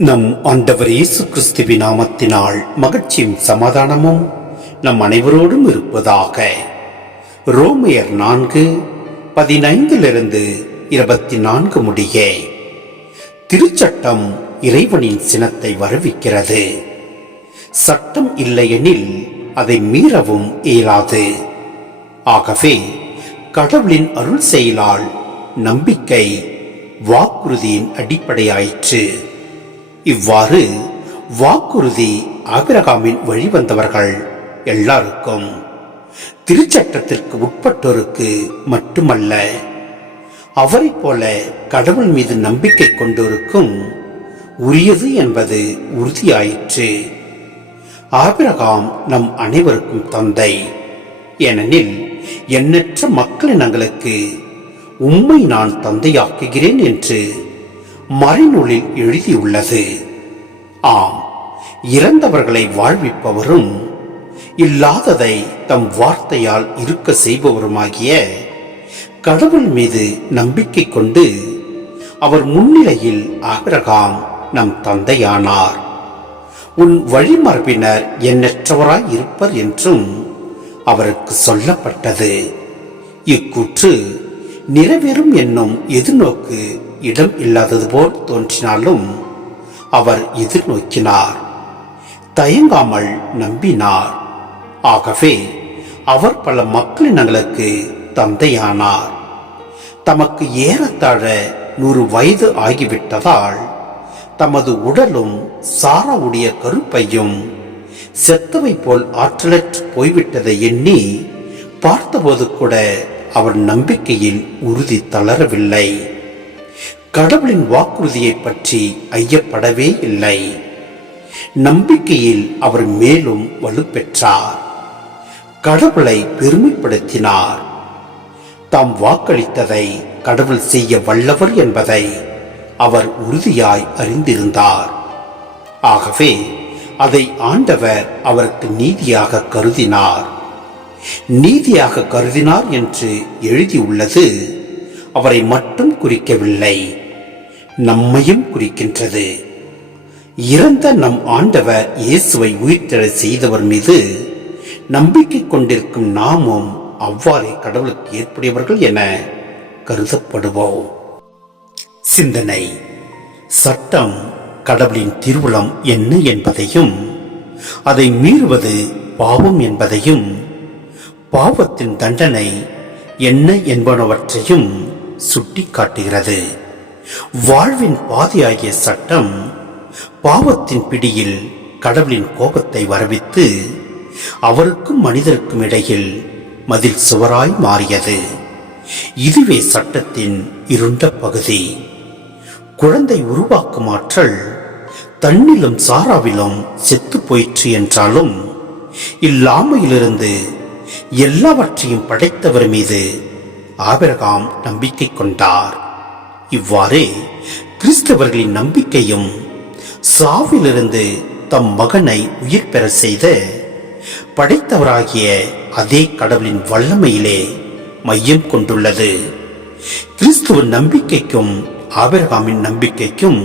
நம் ஆண்டவர் இயேசு கிறிஸ்துவின் நாமத்தினால் மகிழ்ச்சியும் சமாதானமும் நம் அனைவரோடும் இருப்பதாக. ரோமையர் 4:15-24 முடிய. திருச்சட்டம் இறைவனின் சினத்தை வருவிக்கிறது. சட்டம் இல்லையெனில் அதை மீறவும் இயலாது. ஆகவே கடவுளின் அருள் செயலால் நம்பிக்கை வாக்குறுதியின் அடிப்படையாயிற்று. இவ்வாறு வாக்குறுதி ஆபிரகாமின் வழிவந்தவர்கள் எல்லாருக்கும், திருச்சட்டத்திற்கு உட்பட்டோருக்கு மட்டுமல்ல, அவரை போல கடவுள் மீது நம்பிக்கை கொண்டோருக்கும் உரியது என்பது உறுதியாயிற்று. ஆபிரகாம் நம் அனைவருக்கும் தந்தை. ஏனெனில் எண்ணற்ற மக்களினங்களுக்கு உம்மை நான் தந்தையாக்குகிறேன் என்று மறைநூலில் எழுதியுள்ளது. ஆம், இறந்தவர்களை வாழ்விப்பவரும் இல்லாததை தம் வார்த்தையால் இருக்க செய்பவருமாகிய கடவுள் மீது நம்பிக்கை கொண்டு அவர் முன்னிலையில் ஆபிரகாம் நம் தந்தையானார். உன் வழிமரபினர் எண்ணற்றவராய் இருப்பர் என்றும் அவருக்கு சொல்லப்பட்டது. இக்கூற்று நிறைவேறும் என்னும் எதிர்நோக்கு இடம் இல்லாதது போல் தோன்றினாலும் அவர் எதிர்நோக்கினார், தயங்காமல் நம்பினார். ஆகவே அவர் பல மக்களினங்களுக்கு தந்தையானார். தமக்கு ஏறத்தாழ 100 வயது ஆகிவிட்டதால் தமது உடலும் சாராவுடைய கருப்பையும் செத்தவை போல் ஆற்றலற்று போய்விட்டதை எண்ணி பார்த்தபோது கூட அவர் நம்பிக்கையில் உறுதி தளரவில்லை. கடவுளின் வாக்குறுதியை பற்றி ஐயப்படவே இல்லை. நம்பிக்கையில் அவர் மேலும் வலுப்பெற்றார். கடவுளை பெருமைப்படுத்தினார். தாம் வாக்களித்ததை கடவுள் செய்ய வல்லவர் என்பதை அவர் உறுதியாய் அறிந்திருந்தார். ஆகவே அதை ஆண்டவர் அவருக்கு நீதியாக கருதினார். நீதியாக கருதினார் என்று எழுதியுள்ளது அவரை மட்டும் குறிக்கவில்லை, நம்மையும் குறிக்கின்றது. இறந்த நம் ஆண்டவர் இயேசுவை உயிர்த்தெழ செய்தவர் மீது நம்பிக்கை கொண்டிருக்கும் நாமும் அவ்வாறே கடவுளுக்கு ஏற்புடையவர்கள் என கருதப்படுவோம். சிந்தனை: சட்டம் கடவுளின் திருவுளம் என்ன என்பதையும், அதை மீறுவது பாவம் என்பதையும், பாவத்தின் தண்டனை என்ன என்பனவற்றையும் சுட்டி காட்டுகிறது. வாழ்வின் பாதையாகிய சட்டம் பாவத்தின் பிடியில் கடவுளின் கோபத்தை வரவித்து அவருக்கும் மனிதருக்கும் இடையில் மதில் சுவராய் மாறியது. இதுவே சட்டத்தின் இருண்ட பகுதி. குழந்தை உருவாக்கும் ஆற்றல் தன்னிலும் சாராவிலும் செத்து போயிற்று என்றாலும் இல்லாமையிலிருந்து எல்லாவற்றையும் படைத்தவர் மீது ஆபிரகாம் நம்பிக்கை கொண்டார். இவ்வாறே கிறிஸ்தவர்களின் நம்பிக்கையும் சாவிலிருந்து தம் மகனை உயிர் பெற செய்த படைத்தவராகிய அதே கடவுளின் வல்லமையிலே மையம் கொண்டுள்ளது. கிறிஸ்துவ நம்பிக்கைக்கும் ஆபிரகாமின் நம்பிக்கைக்கும்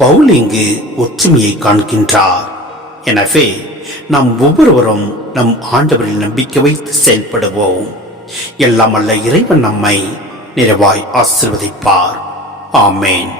பவுல் இங்கு ஒற்றுமையை காண்கின்றார். எனவே நாம் ஒவ்வொருவரும் நம் ஆண்டவரில் நம்பிக்கை வைத்து செயல்படுவோம். எல்லாம் அல்ல இறைவன் நம்மை நிறைவாய் ஆசீர்வதிப்பார். ஆமேன்.